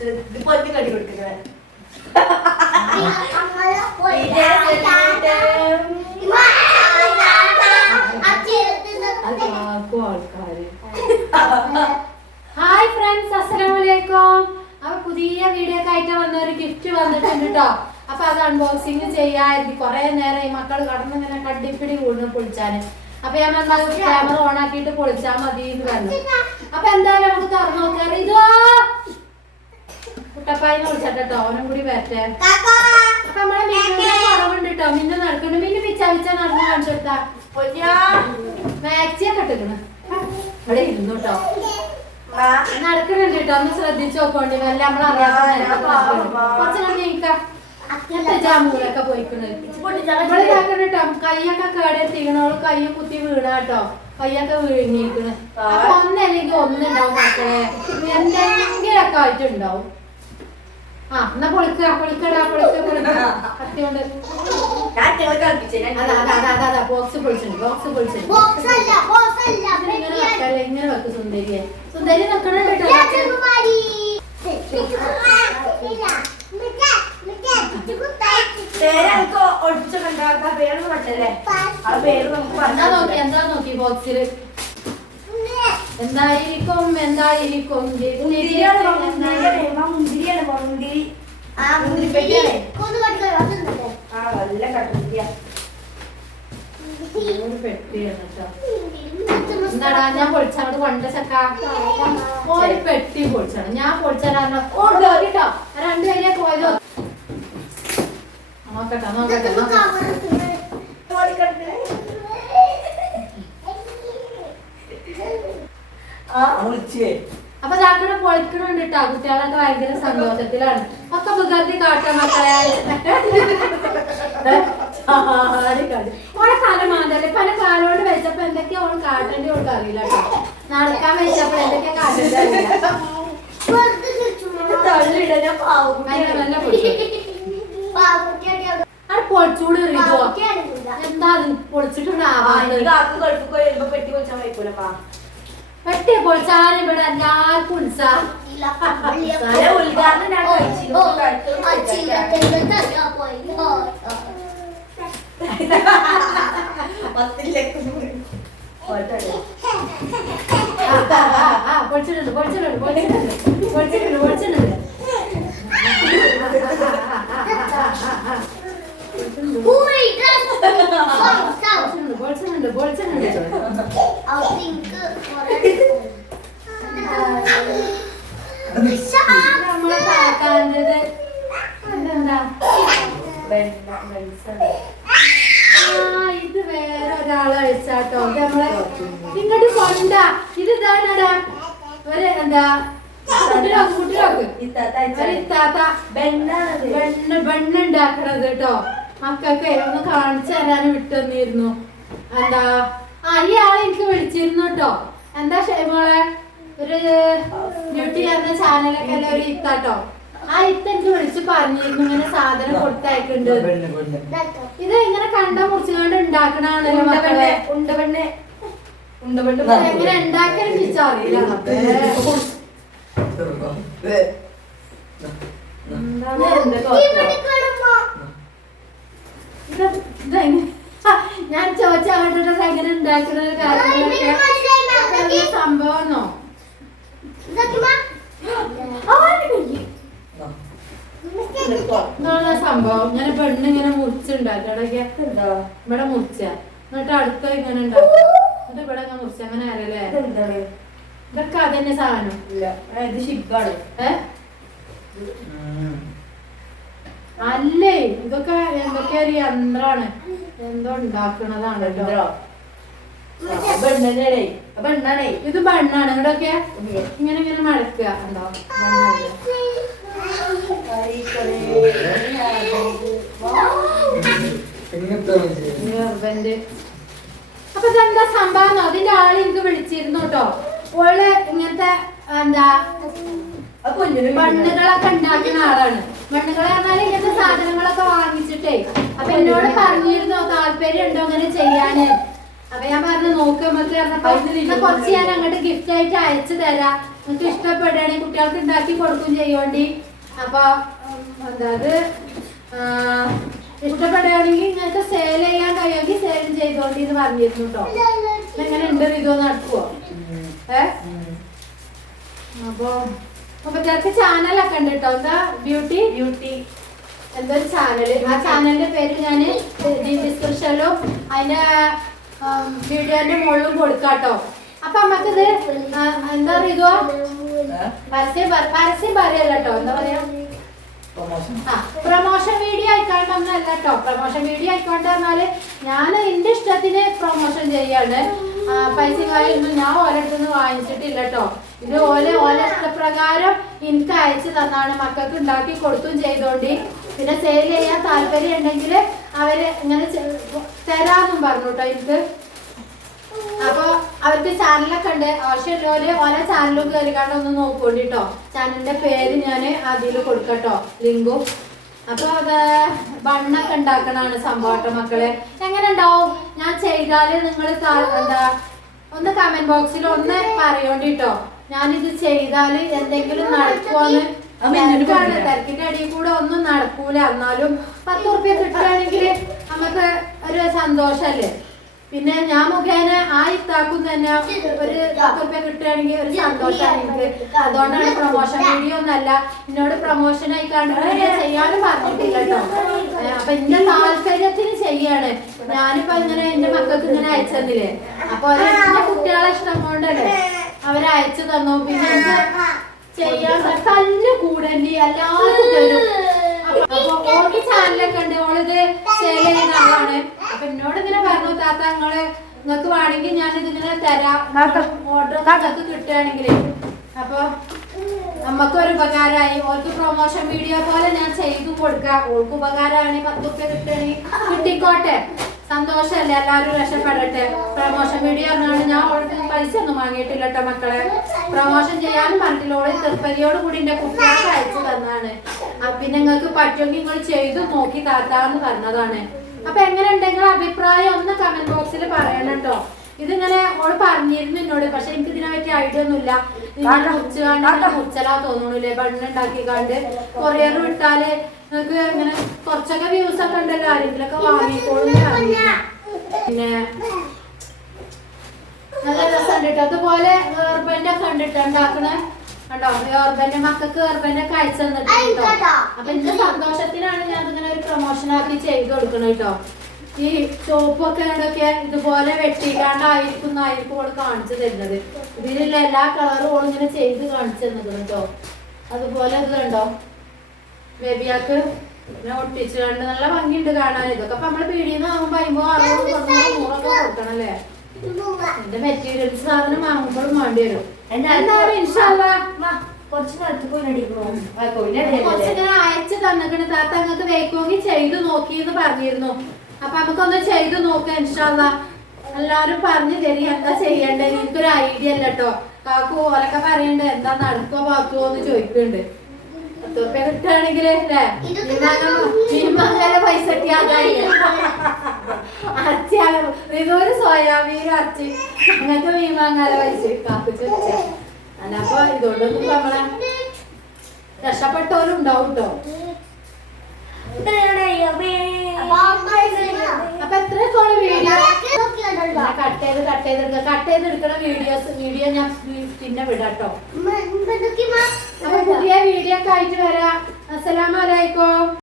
ഇത് പൊന്നു കടി കൊടുക്കുന്നത് ആൾക്കാര്. ഹായ് ഫ്രണ്ട്സ് അസ്സലാമലൈക്കും അപ്പൊ പുതിയ വീഡിയോ ഒക്കെ ആയിട്ട് വന്ന ഒരു ഗിഫ്റ്റ് വന്നിട്ടുണ്ട് കേട്ടോ അപ്പൊ അത് അൺബോക്സിങ് ചെയ്യായിരുന്നു കുറെ നേരം ഈ മക്കൾ കടന്നിങ്ങനെ കട്ടിപ്പിടി കൂടുന്നു പൊളിച്ചാന്. അപ്പൊ ഞാൻ ക്യാമറ ഓൺ ആക്കിയിട്ട് പൊളിച്ചാൽ മതി എന്ന് പറഞ്ഞു. അപ്പൊ എന്തായാലും നമുക്ക് തുറന്നു നോക്കാറ് ഇതോ കുട്ടപ്പായിനെ വിളിച്ചിട്ടോ അവനും കൂടി വരട്ടെ. നമ്മളെ മിന്നുവിന്റെ കുറവുണ്ട് കേട്ടോ മിന്നു നടക്കുന്നു. മിന്നു പിച്ച പിച്ച നടന്ന് കാണിച്ചു കൊടുത്താ. പൊന്നാ മാക്സിയൊക്കെ ഇട്ടിക്കണ് ഇവിടെ ഇരുന്നു കേട്ടോ. നടക്കണുണ്ട് കേട്ടോ ഒന്ന് ശ്രദ്ധിച്ചു നോക്കോണ്ടി. വല്ല നമ്മളറിയാം നീക്കാം. ജാമൂലൊക്കെ പോയിക്കണ്. ഇവിടെ ഇതാക്കണ കേട്ടോ. കൈയൊക്കെ കേടെത്തിക്കണോൾ കൈ കുത്തി വീണാട്ടോ കയ്യൊക്കെ വീഴിഞ്ഞിരിക്കണ് അപ്പൊ ഒന്നല്ലെങ്കിൽ ഒന്നുണ്ടാവും മക്കളെ. എന്തെങ്കിലൊക്കെ ആയിട്ടുണ്ടാവും. ആ എന്നാ പൊളിക്ക പൊളിക്കടാ പൊളിക്ക പൊളിക്ക. കത്തി കൊണ്ട് അതാ അതാ അതാ അതാ ബോക്സ് പൊളിച്ചിട്ടുണ്ട് ബോക്സ് പൊളിച്ചിട്ടുണ്ട്. ഇങ്ങനെ വെക്കല്ലേ ഇങ്ങനെ വെക്ക് സുന്ദരിയെ. സുന്ദരി കേട്ടോ പേര് നമുക്ക് എന്താ നോക്കി പറഞ്ഞാൽ പെട്ടിയാണ് എന്തായിരിക്കും എന്താടാ ഞാൻ പൊളിച്ചങ്ങോട്ട് കൊണ്ട ചക്ക. ഒരു പെട്ടി പൊളിച്ചാണ്. ഞാൻ പൊളിച്ചാലോ ഓടോ കേട്ടോ. രണ്ടുപേരെ പോയതോ. നോക്കട്ടെ നോക്കട്ടെ നോക്കട്ടെ. അപ്പൊ ചാക്കടെ പൊളിക്കണുണ്ട് കേട്ടോ കുട്ടികളൊക്കെ ഭയങ്കര സന്തോഷത്തിലാണ്. ഒക്കെ വികൃതി കാട്ടാൻ മക്കളെ. ഓളെ കാലം മാന്തല്ലേ പല കാലം കൊണ്ട് വെച്ചപ്പോ എന്തൊക്കെയാ ഓൾ കാട്ടേണ്ടി ഓൾക്ക് അറിയില്ല കേട്ടോ നടക്കാൻ വെച്ചപ്പോ എന്തൊക്കെയാ കാട്ടേണ്ടി അവിടെ എന്താ പൊളിച്ചിട്ടുണ്ടാവാ പെട്ടി പൊളിച്ചാൽ വെട്ടിയപ്പോൾ സാധനം ഇവിടെ എല്ലാവർക്കും ഉത്സാഹം പൊളിച്ചിട്ടുണ്ട് പൊളിച്ചിട്ടുണ്ട് പൊളിച്ചിട്ടുണ്ട് പൊളിച്ചിട്ടുണ്ട് ഇത് വേറെ ഒരാളെ നമ്മളെ ഇങ്ങോട്ട് കൊണ്ട ഇത് ഇതാണടാ ഒരു എന്താ ഉണ്ടാക്കണത് കേട്ടോ മക്കൾക്ക് ഒന്ന് കാണിച്ചു തരാൻ വിട്ടുതന്നിരുന്നു എന്താ ആ ഈ ആളെ എനിക്ക് വിളിച്ചിരുന്നു കേട്ടോ എന്താ ഷെയ്മോളെ ഒരു ബ്യൂട്ടി എന്ന ചാനലൊക്കെ അല്ലേ ഒരു ഇത്താട്ടോ ആ ഇത്ത എനിക്ക് വിളിച്ചു പറഞ്ഞിരുന്നു ഇങ്ങനെ സാധനം കൊടുത്തയക്കുന്നുണ്ട് ഇത് ഇങ്ങനെ കണ്ട മുറിച്ചുകൊണ്ട് ഉണ്ടാക്കണാണല്ലോ മക്കളെ ഉണ്ടപെണ്ണെ ഉണ്ടപെണ്ണ് ഇത് എങ്ങനെ ഉണ്ടാക്കാൻ എനിക്ക് അറിയില്ല എന്താണ് ഞാൻ ചോദിച്ച അവരുടെ എങ്ങനെ ഉണ്ടാക്കുന്ന കാര്യങ്ങളൊക്കെ സംഭവമെന്നോ എന്നുള്ള സംഭവം. ഞാൻ പെണ്ണ് ഇങ്ങനെ മുറിച്ചുണ്ടാക്കടൊക്കെ ഇവിടെ മുറിച്ച. എന്നിട്ട് അടുത്ത ഇങ്ങനെ എന്നിട്ട് ഇവിടെ മുറിച്ച. അങ്ങനെ അറിയല്ലേ ഇതൊക്കെ അതന്നെ സാധനം. ഇത് ഷിബാണ് ഏ? അല്ലേ? ഇതൊക്കെ എന്തൊക്കെ ഒരു യന്ത്രാണ്. എന്തോ ഉണ്ടാക്കണതാണ് കേട്ടോ ഇത് ബണ്ണാണ്. ഇവിടൊക്കെ ഇങ്ങനെ ഇങ്ങനെ മടക്കുക. ഉണ്ടോ ഹസ്ബൻഡ് അപ്പൊ ഇതെന്താ സംഭവം? അതിന്റെ ആളെ എനിക്ക് വിളിച്ചിരുന്നു കേട്ടോ. ഓൾ ഇങ്ങനത്തെ എന്താ മണ്ണുകളൊക്കെ ഉണ്ടാക്കുന്ന ആളാണ്. മണ്ണുകളെ പറഞ്ഞാൽ ഇങ്ങനത്തെ സാധനങ്ങളൊക്കെ വാങ്ങിച്ചിട്ടേ. അപ്പൊ എന്നോട് പറഞ്ഞിരുന്നോ താല്പര്യം ഉണ്ടോ അങ്ങനെ ചെയ്യാന്? അപ്പൊ ഞാൻ പറഞ്ഞു നോക്ക് നമുക്ക് പറഞ്ഞപ്പോ കുറച്ച് ഞാൻ അങ്ങോട്ട് ഗിഫ്റ്റ് ആയിട്ട് അയച്ചു തരാം. നമുക്ക് ഇഷ്ടപ്പെടുകയാണെങ്കിൽ കുട്ടികൾക്ക് ഉണ്ടാക്കി കൊടുക്കും ചെയ്യോണ്ടി അപ്പൊ ഉം, എന്താ അത് ആ, ഇഷ്ടപ്പെടുകയാണെങ്കിൽ നിങ്ങൾക്ക് സെയിൽ ചെയ്യാൻ കഴിയുമെങ്കിൽ സെയിൽ ചെയ്തോണ്ടി എന്ന് പറഞ്ഞിരുന്നു കേട്ടോ എങ്ങനെ ഉണ്ട് ഇതോ നടക്കുവോ? ഏ? അപ്പൊ മുപ്പത്തിയാർക്ക് ചാനലൊക്കെ ഉണ്ട് കേട്ടോ എന്താ ബ്യൂട്ടി ബ്യൂട്ടി എന്തൊരു ചാനൽ ആ ചാനലിന്റെ പേര് ഞാൻ ഡിസ്ക്രിപ്ഷനിലും അതിന്റെ വീഡിയോന്റെ മുകളിലും കൊടുക്കാട്ടോ അപ്പൊ നമുക്കിത് ആ, എന്താ പറയുക പരസ്യം പരസ്യം പറയല്ല കേട്ടോ എന്താ പറയാ? പ്രൊമോഷൻ ആ പ്രൊമോഷൻ വീഡിയോ ആയിക്കോട്ടെ ഒന്നല്ല കേട്ടോ പ്രൊമോഷൻ വീഡിയോ ആയിക്കോട്ടെ പറഞ്ഞാൽ ഞാൻ എന്റെ ഇഷ്ടത്തിന് പ്രൊമോഷൻ ചെയ്യാണ്. പൈസ കാര്യമൊന്നും ഞാൻ ഓരോരുത്തന്ന് വാങ്ങിച്ചിട്ടില്ല കേട്ടോ ഇത് ഓലെ ഓലെ ഇഷ്ടപ്രകാരം എനിക്ക് അയച്ചു തന്നാണ്. മക്കൾക്ക് ഉണ്ടാക്കി കൊടുത്തും ചെയ്തോണ്ടി. പിന്നെ സെയിൽ ചെയ്യാൻ താല്പര്യം ഉണ്ടെങ്കിൽ അവർ ഇങ്ങനെ തരാമെന്നും പറഞ്ഞു കേട്ടോ എനിക്ക്. അപ്പൊ അവർക്ക് ചാനലൊക്കെ ഉണ്ട്. ആവശ്യമുള്ളവര് ഓരോ ചാനലും കയറിക്കാണ്ട് ഒന്ന് നോക്കോണ്ടി കേട്ടോ ചാനലിന്റെ പേര് ഞാൻ അതിൽ കൊടുക്കട്ടോ ലിങ്കും. അപ്പൊ അത് ബണ്ണൊക്കെ ഉണ്ടാക്കണാണ് സംഭവം മക്കളെ. എങ്ങനെ ഉണ്ടാവും? ഞാൻ ചെയ്താൽ നിങ്ങൾ എന്താ ഒന്ന് കമന്റ് ബോക്സിൽ ഒന്ന് പറയോണ്ടിട്ടോ. ഞാനിത് ചെയ്താൽ എന്തെങ്കിലും നടക്കുവാന്ന് തിരക്കാണ്. തിരക്കിന്റെ അടിയിൽ കൂടെ ഒന്നും നടക്കൂല. എന്നാലും പത്ത് ഉറുപ്പ്യ കിട്ടുകയാണെങ്കിൽ നമുക്ക് ഒരു സന്തോഷല്ലേ? പിന്നെ ഞാൻ മുഖേന ആ ഇത്താക്കും തന്നെ ഒരു പത്ത് ഉറുപ്പ്യ കിട്ടുകയാണെങ്കിൽ ഒരു സന്തോഷമാണ് എനിക്ക്. അതുകൊണ്ടാണ് പ്രൊമോഷൻ വീഡിയോ ഒന്നല്ല എന്നോട് പ്രൊമോഷൻ ആയിക്കാണ്ട് വീഡിയോ ചെയ്യാനും പറഞ്ഞിട്ടില്ല കേട്ടോ. അപ്പൊ എന്റെ താല്പര്യത്തിന് ചെയ്യാണ്. ഞാനിപ്പോ ഇങ്ങനെ എന്റെ മക്കൾക്ക് ഇങ്ങനെ അയച്ചെന്നില്ലേ അപ്പൊ കുട്ടികളെ ഇഷ്ടം കൊണ്ടല്ലേ അവരെ അയച്ചു തന്നു. പിന്നെ ചെയ്യാൻ തല്ല് കൂടല്ലേ? എല്ലാവർക്കും തരും. അപ്പൊ ഓൾക്ക് ചാനലൊക്കെ ഉണ്ട്. ഓളിത് സെയിൽ ചെയ്യുന്നതാണ് അപ്പൊ എന്നോട് ഇങ്ങനെ പറഞ്ഞു താത്ത നിങ്ങൾ നിങ്ങൾക്ക് വേണമെങ്കിൽ ഞാൻ ഇതിങ്ങനെ തരാം. ഓർഡർ നിങ്ങൾക്ക് കിട്ടുകയാണെങ്കിൽ അപ്പൊ നമുക്കൊരു ഉപകാരമായി. ഓൾക്ക് പ്രൊമോഷൻ വീഡിയോ പോലെ ഞാൻ ചെയ്തു കൊടുക്കാം. ഓൾക്ക് ഉപകാരമാണ് പത്ത് റുപ്യ കിട്ടുകയാണെങ്കിൽ കിട്ടിക്കോട്ടെ. സന്തോഷല്ലേ എല്ലാവരും രക്ഷപ്പെടട്ടെ. പ്രമോഷൻ വീഡിയോ പറഞ്ഞാണ് ഞാൻ ഓൾക്ക് പൈസ ഒന്നും വാങ്ങിയിട്ടില്ല കേട്ടോ മക്കളെ. പ്രമോഷൻ ചെയ്യാനും പറഞ്ഞിട്ടില്ല ഓളി തിരുപ്പതിയോട് കൂടി എന്റെ കുട്ടികൾക്ക് അയച്ചു തന്നാണ്. പിന്നെ നിങ്ങൾക്ക് പറ്റുമെങ്കിൽ നിങ്ങൾ ചെയ്തു നോക്കി താത്താന്ന് പറഞ്ഞതാണ് അപ്പൊ എങ്ങനെ ഉണ്ടെങ്കിൽ അഭിപ്രായം? ഒന്ന് കമന്റ് ബോക്സിൽ പറയണം കേട്ടോ ഇതിങ്ങനെ ഓൾ പറഞ്ഞിരുന്നു എന്നോട് പക്ഷെ എനിക്ക് ഇതിനെ പറ്റി ഐഡിയ ഒന്നുമില്ല. ഇങ്ങനെ ഉച്ച കണ്ട് ഉച്ചലാ തോന്നുന്നുല്ലേ ബണ്ണുണ്ടാക്കി കണ്ട് കൊറിയർ വിട്ടാൽ നിങ്ങൾക്ക് ഇങ്ങനെ കുറച്ചൊക്കെ വ്യൂസ് ഒക്കെ ഉണ്ടല്ലോ ആരെങ്കിലൊക്കെ വാങ്ങിക്കോളും പിന്നെ നല്ല കേട്ടോ അതുപോലെ ഒക്കെ ഉണ്ട് ഉണ്ടാക്കണേ. കണ്ടോ? ഗർഭന്റെ മക്കൾക്ക് ഗർഭന്റെ ഒക്കെ അയച്ചു തന്നിട്ടുണ്ട് കേട്ടോ അപ്പൊ എന്റെ സന്തോഷത്തിനാണ് ഞാൻ ഇങ്ങനെ ഒരു പ്രൊമോഷൻ ആക്കി ചെയ്ത് കൊടുക്കണത് കേട്ടോ ഈ ചോപ്പൊക്കെ ഇടയ്ക്ക് ഇതുപോലെ വെട്ടിക്കാണ്ടായിരിക്കും ആയിരിക്കും ഓൾ കാണിച്ചു തരുന്നത്. ഇതിലുള്ള എല്ലാ കളറും ഓളിങ്ങനെ ചെയ്ത് കാണിച്ചു തന്നത് കേട്ടോ അതുപോലെ ഇത് കണ്ടോ? ബേബിയാക്ക് ഇങ്ങനെ ഒട്ടിച്ച് കണ്ട് നല്ല ഭംഗിയുണ്ട് കാണാൻ. ഇതൊക്കെ അപ്പൊ നമ്മൾ പീടിയിൽ നിന്ന് വാങ്ങുമ്പോ അറുപത് നൂറൊക്കെ കൊടുക്കണല്ലേ? എന്റെ മെറ്റീരിയൽസ് സാധനം വാങ്ങുമ്പോഴും വേണ്ടി വരും. കുറച്ചിങ്ങനെ അയച്ചു തന്നിട്ട് താത്ത അങ്ങക്ക് വേക്കുമെങ്കിൽ ചെയ്തു നോക്കി എന്ന് പറഞ്ഞിരുന്നു. അപ്പൊ നമുക്കൊന്ന് ചെയ്തു നോക്കാം ഇൻഷാല്ല എല്ലാരും പറഞ്ഞു തരി എന്താ ചെയ്യണ്ടേ എനിക്കൊരു ഐഡിയ അല്ല കേട്ടോ കാക്കു ഓലൊക്കെ പറയണ്ട് എന്താ നടക്കോ പാക്കുവോ എന്ന് ചോദിക്കുന്നുണ്ട്. പത്ത് റുപ്യ കിട്ടുകയാണെങ്കിൽ അല്ലേ മിനിമം പൈസ കിട്ടിയാൽ അച്ഛ ഇതൊരു സോയാബീനും അച്ഛ അങ്ങനത്തെ മീൻ വാങ്ങാതെ പൈസ കാക്കു ചോദിച്ചേ അല്ല അപ്പൊ ഇതുകൊണ്ടൊന്നും നമ്മളെ രക്ഷപ്പെട്ടവരും ഉണ്ടാവും കേട്ടോ അപ്പൊ എത്ര വീഡിയോ കട്ട് ചെയ്ത് കട്ട് ചെയ്തെടുക്കുക കട്ട് ചെയ്തെടുക്കണ വീഡിയോസ് വീഡിയോ ഞാൻ പിന്നെ വിടാട്ടോ അപ്പൊ പുതിയ വീഡിയോ ഒക്കെ ആയിട്ട് വരാം. അസ്സലാമലൈക്കും